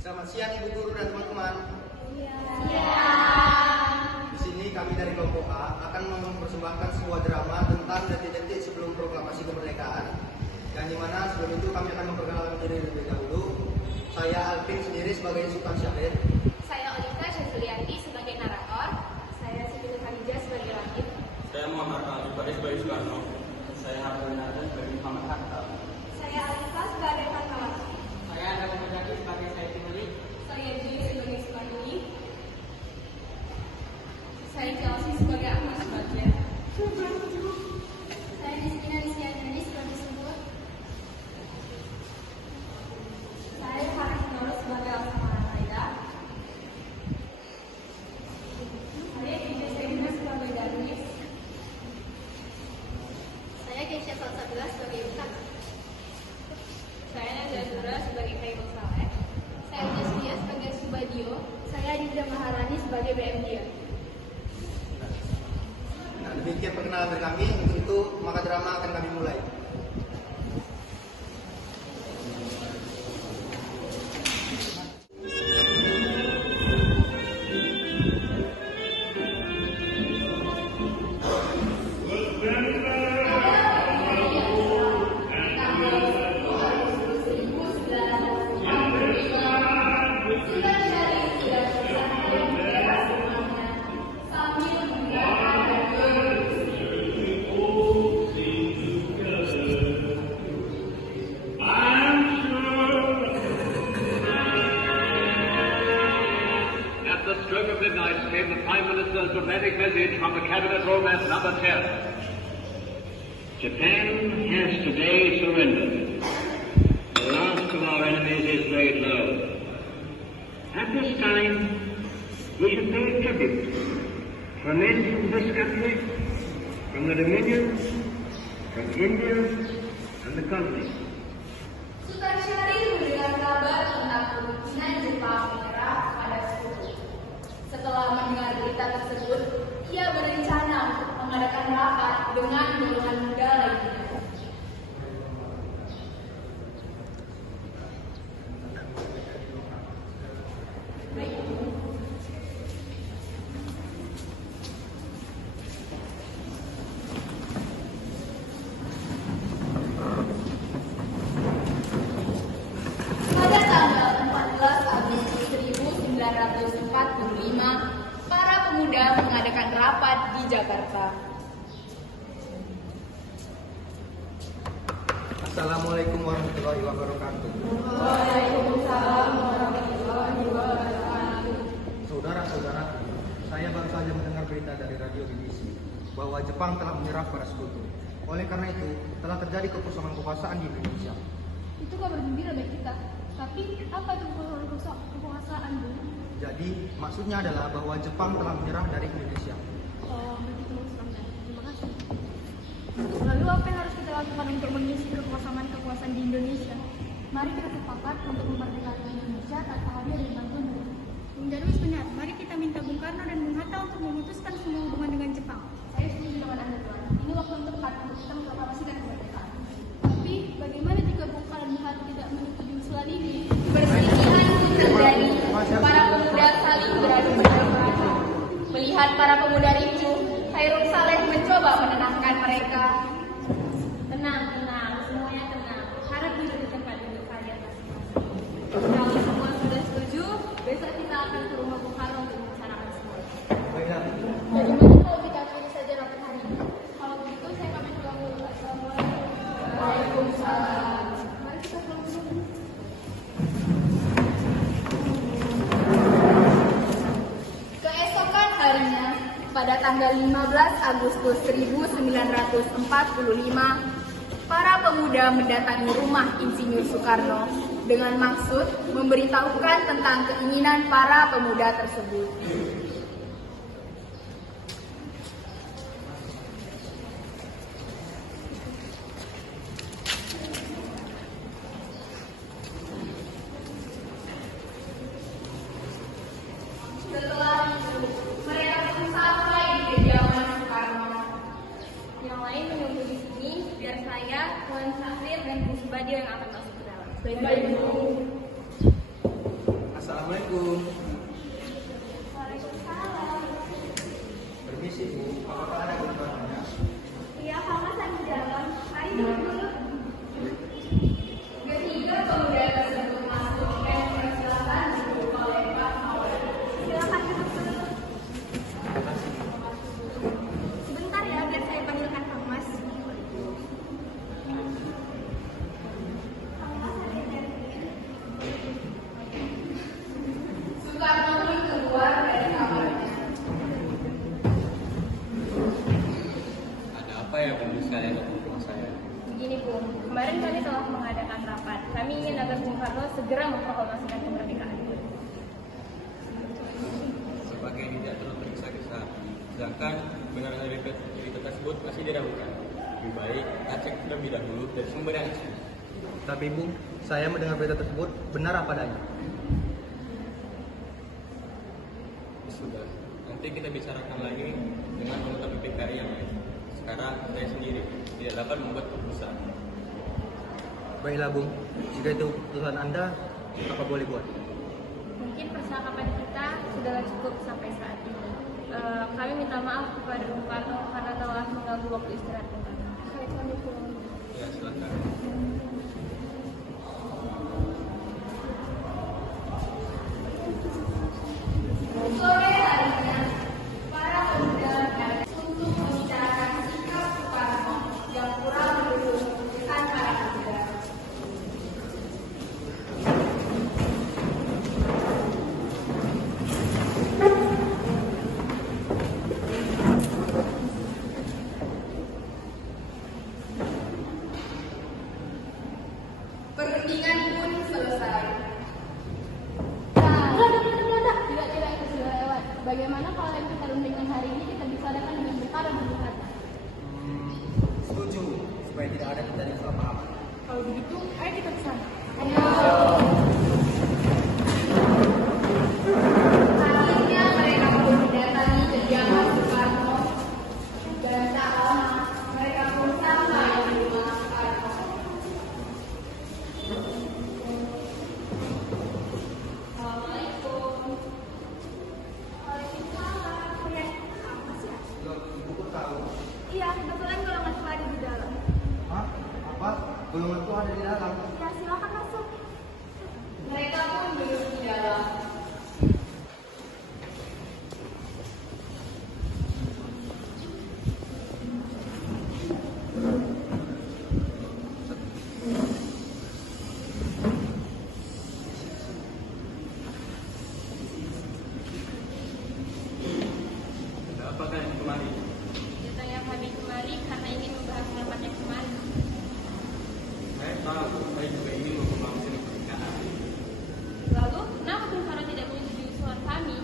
Selamat siang Ibu Guru dan teman-teman. Iya. Di sini kami dari kelompok A akan mempersembahkan sebuah drama tentang detik-detik sebelum proklamasi kemerdekaan. Yang dimana sebelum itu kami akan memperkenalkan diri lebih dahulu. Saya Alvin sendiri sebagai Sultan Syahrir. Saya Olivia Syazlianti sebagai narator. Saya Siti Khadijah sebagai Lakib. Saya Muhammad Arif Faris sebagai Soekarno. Saya Harun Nazar sebagai Muhammad Hatta. Saya Alisa sebagai Fatmawati. Saya ada Muhammad sebagai Said Timuli. Saya Juli sebagai Sukani. Saya Chelsea sebagai Ahmad Sebastian. Saya Rizkina Rizkiani sebagai Subur. Saya Faris Nur sebagai Alsamara Maida. Saya Kiki Saina sebagai Darwis. Saya Keisha Salsabila sebagai Bukan. Saya Nazura sebagai Khairul Saleh. Saya Jasmia sebagai Subadio. Saya Dinda Maharani sebagai BM Dia. Nah, demikian perkenalan dari kami. Untuk itu maka drama akan kami mulai. At the stroke of midnight came the Prime Minister's dramatic message from the Cabinet Room at number 10. Japan has today surrendered. The last of our enemies is laid low. At this time, we should pay tribute for men from this country, from the Dominions, from India, and the colonies. Sultan Syahrir mendengar kabar tentang kemungkinan Jepang menyerah pada sekutu. Setelah mendengar berita tersebut, ia berencana untuk mengadakan rapat dengan golongan muda lainnya. Pada tanggal 14 Agustus 1945, para pemuda mengadakan rapat di Jakarta. Assalamualaikum warahmatullahi wabarakatuh. Waalaikumsalam warahmatullahi wabarakatuh. Saudara-saudara, saya baru saja mendengar berita dari radio BBC bahwa Jepang telah menyerah pada sekutu. Oleh karena itu, telah terjadi kekosongan kekuasaan di Indonesia. Itu kabar gembira bagi kita. Tapi apa itu kekuasaan, Bu? Jadi, maksudnya adalah bahwa Jepang telah menyerah dari Indonesia. Oh, begitu maksudnya. Terima kasih. Lalu apa yang harus kita lakukan untuk mengisi kekuasaan di Indonesia? Mari kita sepakat untuk memerdekakan Indonesia tanpa hadir dan bantuan dari Bung Darwis benar. Mari kita minta Bung Karno dan Bung Hatta untuk memutuskan semua hubungan dengan Jepang. Saya setuju dengan Anda, Tuan. Ini waktu yang tepat untuk kita memproklamasikan kemerdekaan. Tapi bagaimana jika Bung Karno dan Bung Hatta tidak menyetujui usulan ini? Perselisihan pun terjadi. Para pemuda saling beradu pendapat. Melihat para pemuda ricuh, Khairul Saleh mencoba menenangkan mereka. Tenang, semuanya tenang. Harap duduk di tempat duduk kalian masing-masing. Kalau semua sudah setuju, besok kita akan ke rumah Bung Karno untuk membicarakan semua. Baiklah. Bagaimana kalau kita akhiri saja rapat hari ini? Kalau begitu saya pamit pulang dulu. Assalamualaikum. Waalaikumsalam. Mari kita pulang dulu. Keesokan harinya, pada tanggal 15 Agustus 1945, para pemuda mendatangi rumah Insinyur Soekarno dengan maksud memberitahukan tentang keinginan para pemuda tersebut. Setelah itu, mereka pun sampai di kediaman Soekarno. Yang lain menunggu di sini, biar saya, Tuan Syahrir, dan Bu Subadio yang akan masuk ke dalam. Baik, Bu. segera memproklamasikan kemerdekaan. Sebagai tidak terus tergesa-gesa, sedangkan kebenaran dari berita tersebut masih diragukan. Lebih baik kita cek terlebih dahulu dari sumber yang asli. Tapi Bu, saya mendengar berita tersebut benar apa adanya. Sudah, nanti kita bicarakan lagi dengan anggota PPKI yang lain. Sekarang saya sendiri tidak dapat membuat keputusan. Baiklah Bung, jika itu keputusan Anda, apa boleh buat? Mungkin percakapan kita sudah cukup sampai saat ini. Kami minta maaf kepada Bung Karno karena telah mengganggu waktu istirahat Bung Karno. Kami pulang. Ya, silakan. Sore harinya, para pemuda untuk membicarakan sikap Soekarno yang kurang mendukung keputusan para pemuda. Perundingan pun selesai. Tidak, itu sudah lewat. Bagaimana kalau yang kita rundingkan hari ini kita bicarakan dengan berkara berdebat? Setuju, supaya tidak ada terjadi kesalahpahaman. Kalau begitu, ayo kita ke sana. Akhirnya mereka pun mendatangi kediaman Soekarno dan tak lama mereka pun sampai di rumah Soekarno. Assalamualaikum. Waalaikumsalam. Ya, apa sih? Loh, Ibu kok tahu? Iya, kebetulan golongan tua ada di dalam. Hah? Apa? Golongan itu ada di dalam? Ya, silakan masuk. Mereka pun duduk di dalam. Apa kalian kemari? Saya kami kemari karena ingin membahas rapat yang kemarin. Saya tahu, saya juga ingin memproklamasikan kemerdekaan. Lalu, kenapa Bung Karno tidak menyetujui usulan kami?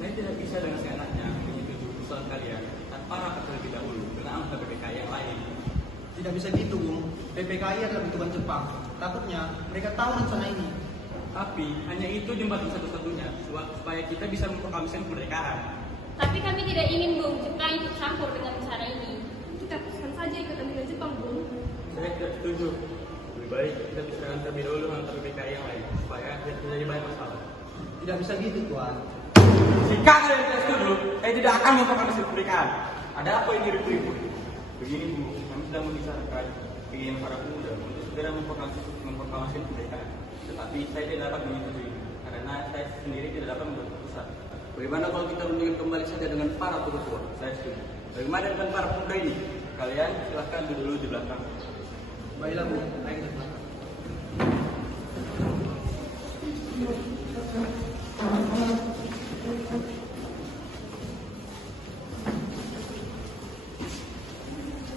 Saya tidak bisa dengan seenaknya menyetujui usulan kalian tanpa rapat terlebih dahulu dengan anggota PPKI yang lain. Tidak bisa gitu Bung, PPKI adalah bentukan Jepang. Takutnya mereka tahu rencana ini. Tapi hanya itu jembatan satu-satunya supaya kita bisa memproklamasikan kemerdekaan. Tapi kami tidak ingin Bung Jepang ikut campur dengan rencana ini. Kita putuskan saja ikatan dengan Jepang, Bung. Saya tidak setuju. Lebih baik kita bicarakan terlebih dahulu dengan anggota PPKI yang lain supaya tidak terjadi banyak masalah. Tidak bisa gitu Tuan. Jika kalian tidak setuju, saya tidak akan memproklamasikan kemerdekaan. Ada apa ini ribut-ribut? Begini Bu, kami sedang membicarakan keinginan para pemuda untuk segera memproklamasikan kemerdekaan. Tetapi saya tidak dapat menyetujui karena saya sendiri tidak dapat membuat keputusan. Bagaimana kalau kita rundingkan kembali saja dengan para tua? Saya setuju. Bagaimana dengan para pemuda ini? Kalian silahkan duduk dulu di belakang. Baiklah Bung, ayo kita belakang.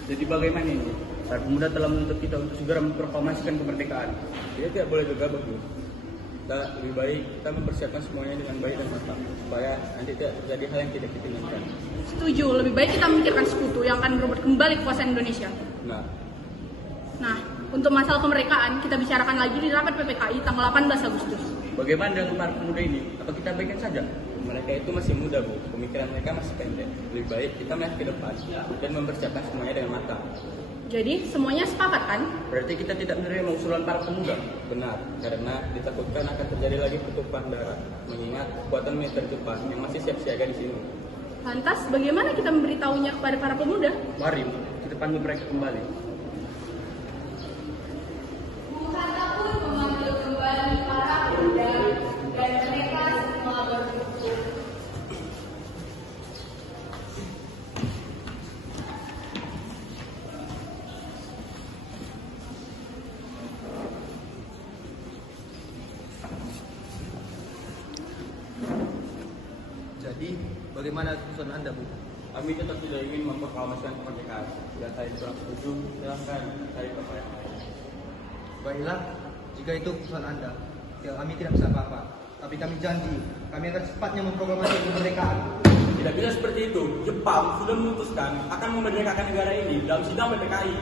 Jadi bagaimana ini? Para pemuda telah menuntut kita untuk segera memproklamasikan kemerdekaan. Dia tidak boleh gegabah, Bu. Kita lebih baik kita mempersiapkan semuanya dengan baik dan matang supaya nanti tidak terjadi hal yang tidak kita inginkan. Setuju, lebih baik kita memikirkan sekutu yang akan merebut kembali kekuasaan Indonesia. Nah, Nah, untuk masalah kemerdekaan, kita bicarakan lagi di rapat PPKI tanggal 18 Agustus. bagaimana dengan para pemuda ini? Apa kita baikkan saja? Mereka itu masih muda, Bu. Pemikiran mereka masih pendek. Lebih baik kita melihat ke depan dan mempersiapkan semuanya dengan matang. Jadi, semuanya sepakat kan? Berarti kita tidak menerima usulan para pemuda. Benar, karena ditakutkan akan terjadi lagi pertumpahan darah, mengingat kekuatan militer Jepang yang masih siap siaga di sini. Lantas, bagaimana kita memberitahunya kepada para pemuda? Mari kita panggil mereka kembali. Bung Hatta pun memanggil kembali para pemuda dan mereka semua berkumpul. Jadi, bagaimana keputusan Anda, Bu? Kami tetap tidak ingin memproklamasikan kemerdekaan. Jika saya kurang setuju, silahkan cari bapak yang lain. Baiklah, jika itu keputusan Anda, kami tidak bisa apa-apa. Tapi kami janji, kami akan cepatnya memproklamasi kemerdekaan. Tidak bisa seperti itu. Jepang sudah memutuskan akan memerdekakan negara ini dalam sidang PPKI.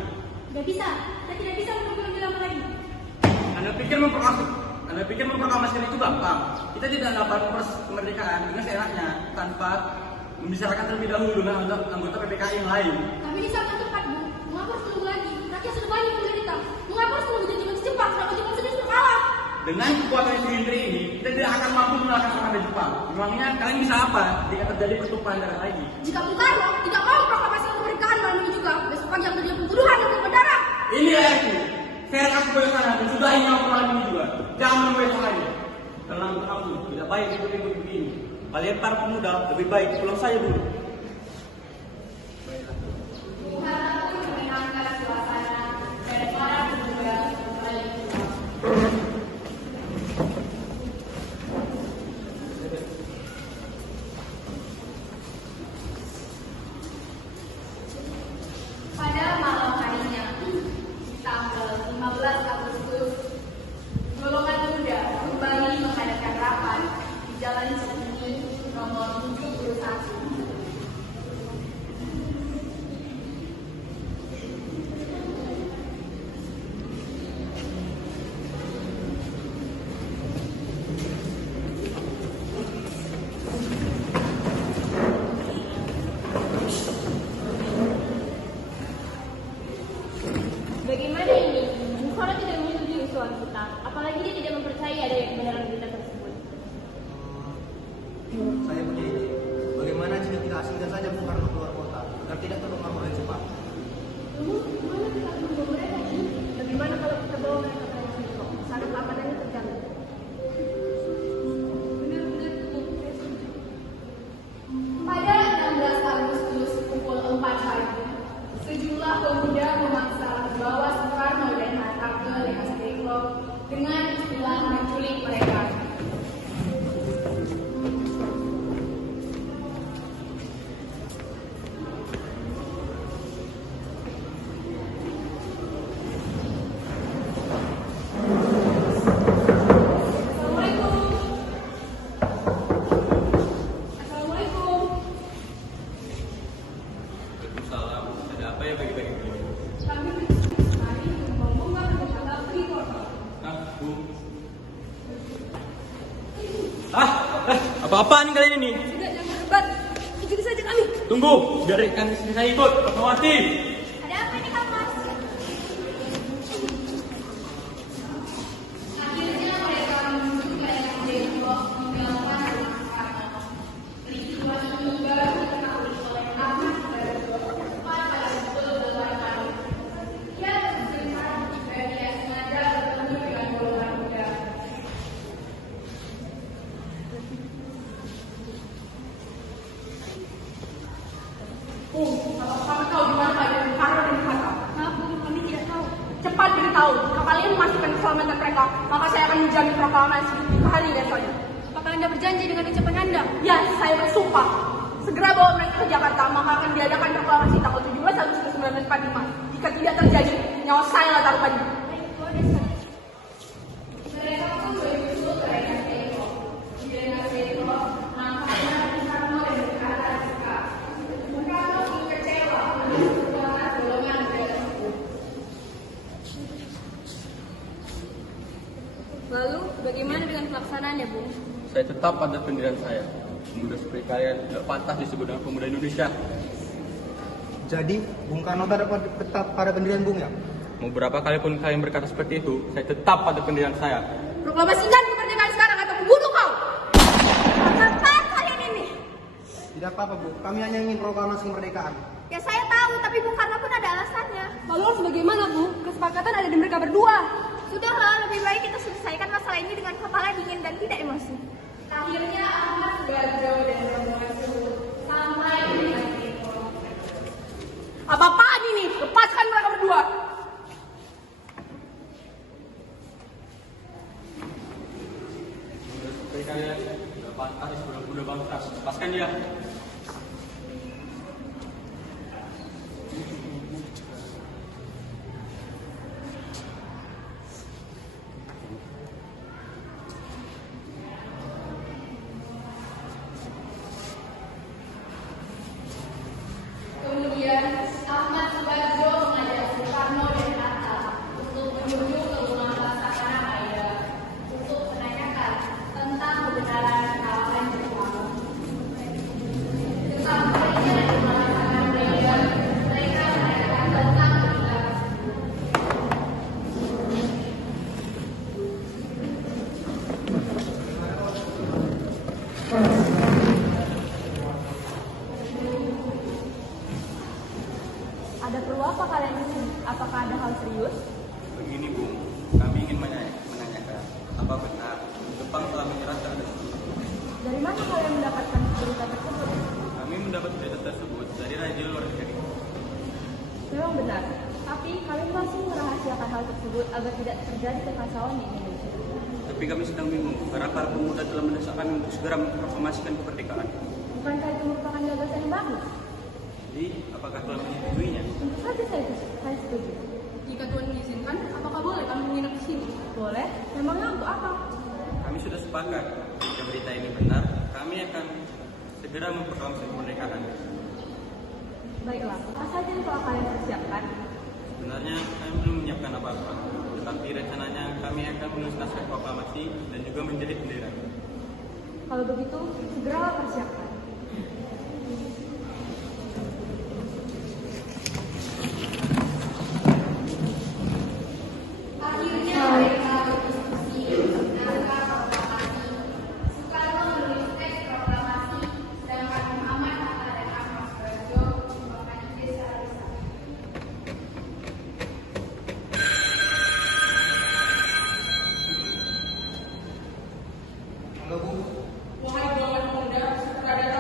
Gak bisa, saya tidak bisa menunggu lebih lama lagi. Anda pikir memproklamasikan itu gampang? Kita tidak dapat memproses kemerdekaan dengan seenaknya tanpa membicarakan terlebih dahulu dengan anggota PPKI yang lain. Kami di sana tempat, Bu. Mengapa harus menunggu lagi? Rakyat sudah banyak menderita. Mengapa harus menunggu janji Jepang sedangkan Jepang sendiri sudah kalah? Dengan kekuatan sendiri ini, kita tidak akan mampu mengalahkan armada Jepang. Memangnya kalian bisa apa jika terjadi pertumpahan darah lagi? Jika Bung Karno tidak mau proklamasi kemerdekaan malam ini juga, besok pagi akan terjadi pembunuhan dan berdarah. Ini ayahku. Saya kasih ke sana dan sudah ini aku malam ini juga. Jangan menunggu esok lagi. Tenang kamu, tidak baik ribut-ribut begini. Kalian para pemuda lebih baik pulang saja dulu. Bung Karno pun menenangkan suasana dan para pemuda kembali pulang. Pada malam harinya, tanggal 15 Agustus, golongan muda kembali mengadakan rapat di Jalan Cikini nomor 71. Bagaimana ini? Bung Karno tidak menyetujui usulan kita. Apalagi dia tidak mempercayai adanya kebenaran berita tersebut. Saya punya ide. Bagaimana jika kita asingkan saja Bung Karno keluar kota agar tidak terpengaruh oleh Jepang? Mana kita akan membawa mereka? Bagaimana kalau kita bawa mereka ke Meksiko? Sana keamanannya terjamin. Benar-benar itu. Pada 16 Agustus pukul 4 pagi, sejumlah pemuda memaksa membawa Soekarno dan Hatta ke Dekas Depok dengan istilah menculik mereka. Assalamualaikum. Assalamualaikum. Waalaikumsalam. Ada apa ya bagi-bagi begini? Kami hari membongkar kata Freeport. Hah, Bu? Apa-apaan nih kalian ini? Sudah, jangan berdebat. Ikuti saja kami. Tunggu, biarkan istri saya ikut. Fatmawati. Ada apa ini, Kang Mas? Akhirnya mereka menuju ke Dekas Depok meninggalkan rumah Soekarno. Peristiwa ini baru diketahui oleh Ahmad Sudarjo pada pukul 8 pagi. Ia bercerita dan dia sengaja bertemu dengan golongan muda. Kamu tahu di mana keadaan Bung Karno dan Bung Hatta? Maaf, Bu, kami tidak tahu. Cepat beritahu. Jika kalian memastikan keselamatan mereka, maka saya akan menjamin proklamasi itu hari dan saja. Apakah Anda berjanji dengan ucapan Anda? Ya, saya bersumpah. Segera bawa mereka ke Jakarta, maka akan diadakan proklamasi tanggal 17 Agustus 1945. Jika tidak terjadi, nyawa saya lah taruhannya. Bawa dasar. Mereka pun menyusul ke Dekas Depok. Di Dekas Depok, nampaknya Bung Karno dan Bung Hatta dekat. Bung Karno pun kecewa dengan kekuatan golongan muda tersebut. Lalu, bagaimana dengan pelaksanaannya, Bu? Saya tetap pada pendirian saya. Pemuda seperti kalian tidak pantas disebut dengan pemuda Indonesia. Jadi, Bung Karno tetap pada pendirian Bung ya? Mau berapa kali pun kalian berkata seperti itu, saya tetap pada pendirian saya. Proklamasikan kemerdekaan sekarang atau kubunuh kau! Apa kalian ini? Tidak apa-apa Bu, kami hanya ingin proklamasi kemerdekaan. Ya saya tahu, tapi Bung Karno pun ada alasannya. Lalu harus bagaimana, Bu? Kesepakatan ada di mereka berdua. Sudahlah, lebih baik kita selesaikan masalah ini dengan kepala dingin dan tidak emosi. Akhirnya Ahmad Sudarjo dan rombongan Suhut sampai di Dekas Depok. Apa-apaan ini? Lepaskan mereka berdua. Pemuda seperti kalian tidak pantas disebut dengan pemuda bangsa. Lepaskan dia. Ada perlu apa kalian di sini? Apakah ada hal serius? Begini Bu, kami ingin menanyakan apa benar Jepang telah menyerah terhadap kita? Dari mana kalian mendapatkan berita tersebut? Kami mendapat berita tersebut dari radio luar negeri. Memang benar, tapi kalian masih merahasiakan hal tersebut agar tidak terjadi kekacauan di Indonesia. Tapi kami sedang bingung karena para pemuda telah mendesak kami untuk segera memproklamasikan kemerdekaan. Bukankah itu merupakan gagasan yang bagus? Jadi, apakah Tuhan menyetujuinya? Tentu saja saya setuju. Jika Tuhan mengizinkan, apakah boleh kami menginap di sini? Boleh? Memangnya untuk apa? Kami sudah sepakat jika berita ini benar, kami akan segera memproklamasi kemerdekaan. Baiklah, apa saja yang telah kalian persiapkan? Sebenarnya kami belum menyiapkan apa-apa, tetapi rencananya kami akan menulis naskah proklamasi dan juga menjadi bendera. Kalau begitu, segeralah persiapkan. Akhirnya mereka berdiskusi naskah proklamasi. Soekarno menulis teks proklamasi, sedangkan Muhammad Hatta dan Ahmad Sudarjo membawakan ide secara besar. Halo Bu, Wahai golongan pemuda, sutradara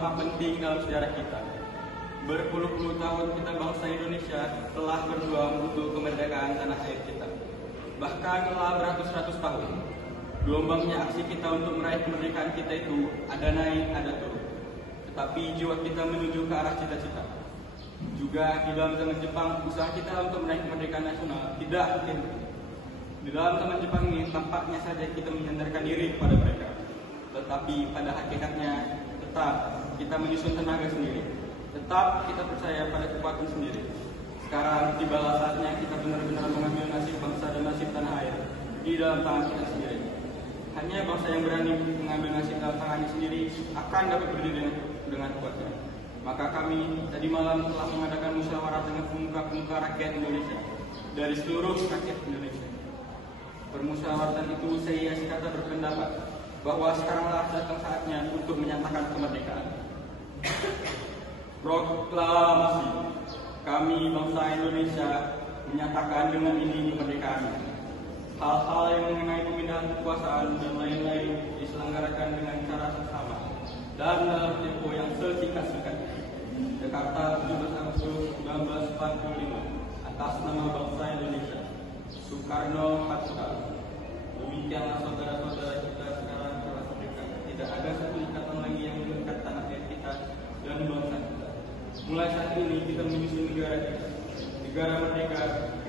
maha penting dalam sejarah kita. Berpuluh-puluh tahun kita bangsa Indonesia telah berjuang untuk kemerdekaan tanah air kita. Bahkan telah beratus-ratus tahun. Gelombangnya aksi kita untuk meraih kemerdekaan kita itu ada naik, ada turun. Tetapi jiwa kita menuju ke arah cita-cita. Juga di dalam zaman Jepang, usaha kita untuk meraih kemerdekaan nasional tidak mungkin. Di dalam zaman Jepang ini tampaknya saja kita menyandarkan diri kepada mereka. Tetapi pada hakikatnya tetap kita menyusun tenaga sendiri. Tetap kita percaya pada kekuatan sendiri. Sekarang tibalah saatnya kita benar-benar mengambil nasib bangsa dan nasib tanah air di dalam tangan kita sendiri. Hanya bangsa yang berani mengambil nasib dalam tangannya sendiri akan dapat berdiri dengan kuatnya. Maka kami tadi malam telah mengadakan musyawarah dengan pemuka-pemuka rakyat Indonesia dari seluruh rakyat Indonesia. Permusyawaratan itu saya kata berpendapat bahwa sekaranglah datang saatnya untuk menyatakan kemerdekaan. Proklamasi, kami bangsa Indonesia menyatakan dengan ini kemerdekaan. Hal-hal yang mengenai pemindahan kekuasaan dan lain-lain diselenggarakan dengan cara seksama dan dalam tempo yang sesingkat-singkatnya. Jakarta, 17 Agustus 1945, atas nama bangsa Indonesia. Soekarno Hatta. Demikianlah saudara-saudara kita sekarang telah merdeka. Tidak ada satu ikatan lagi yang mengikat tanah air kita dan bangsa kita. Mulai saat ini kita menyusun negara kita. Negara merdeka,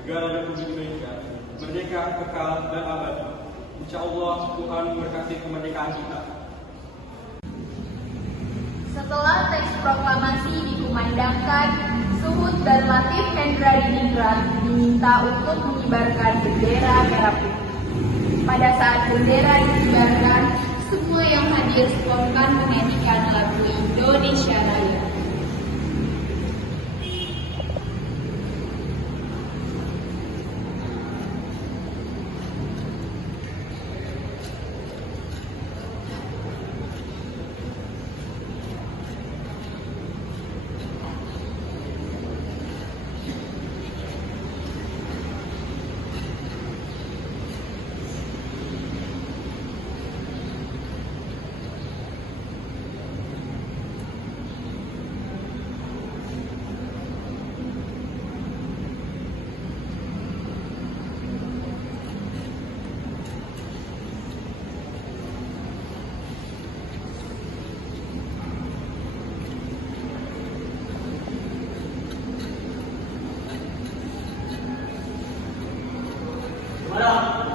negara Republik Indonesia. Merdeka, kekal, dan abadi. Insya Allah Tuhan memberkati kemerdekaan kita. Setelah teks proklamasi dikumandangkan, Suhud dan Latif Hendra Diningrat diminta untuk mengibarkan bendera merah putih. Pada saat bendera dikibarkan, semua yang hadir spontan menyanyikan lagu Indonesia Raya.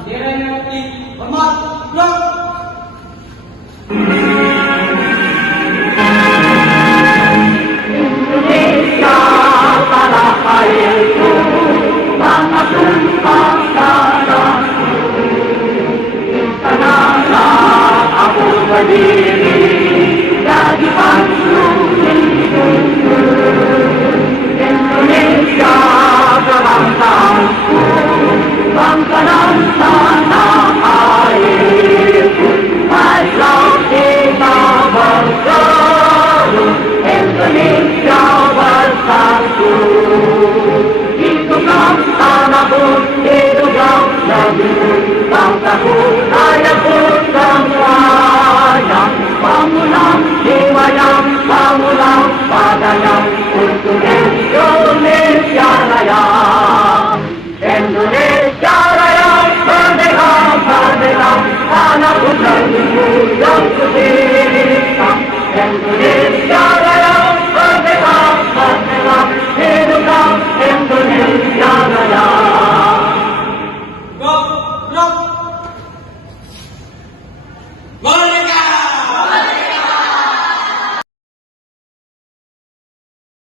Bendera yang putih, hormat.